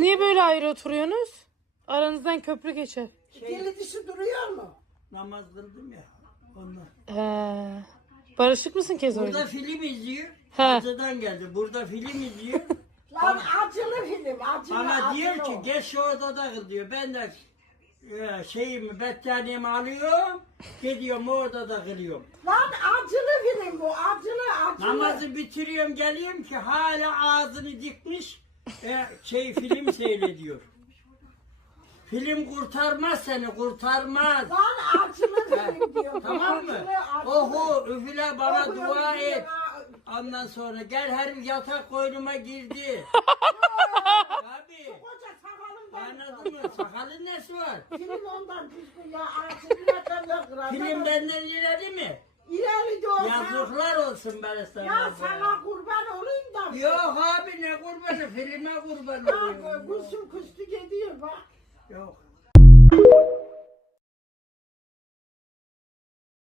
niye böyle ayrı oturuyorsunuz? Aranızdan köprü geçer. Deli dişi duruyor mu? Namaz kıldım ya. Ondan. Barışık mısın kez Burada orada? film izliyor. He. Acıdan geldi. Burada film izliyor. Lan acılı film, acılı. Bana diyor acılı ki o. geç şu odada kıl diyor. Ben de şeyimi, battaniyemi alıyorum. Gidiyorum o odada kılıyorum. Lan acılı film bu, acılı. Namazı bitiriyorum geliyorum ki hala ağzını dikmiş film seyrediyor. Film kurtarmaz seni, kurtarmaz. Lan acılı film diyor. Tamam mı? Acılı. Oho üfle bana Oho, dua üfle, et. ha. Ondan sonra gel herif yatak koynuma girdi. Abi Koca sakalım anladın mı? Sakalın nesi var? Film ondan düzgün ya. Acılı yakamıyor. Film benden ileri mi? İleri doğru. Yazıklar olsun ben sana. Ya sana kurban olayım da. Yok abi ne kurbanı filme kurban Bak oluyorum. Gülsüm küstü gidiyor bak. Yok.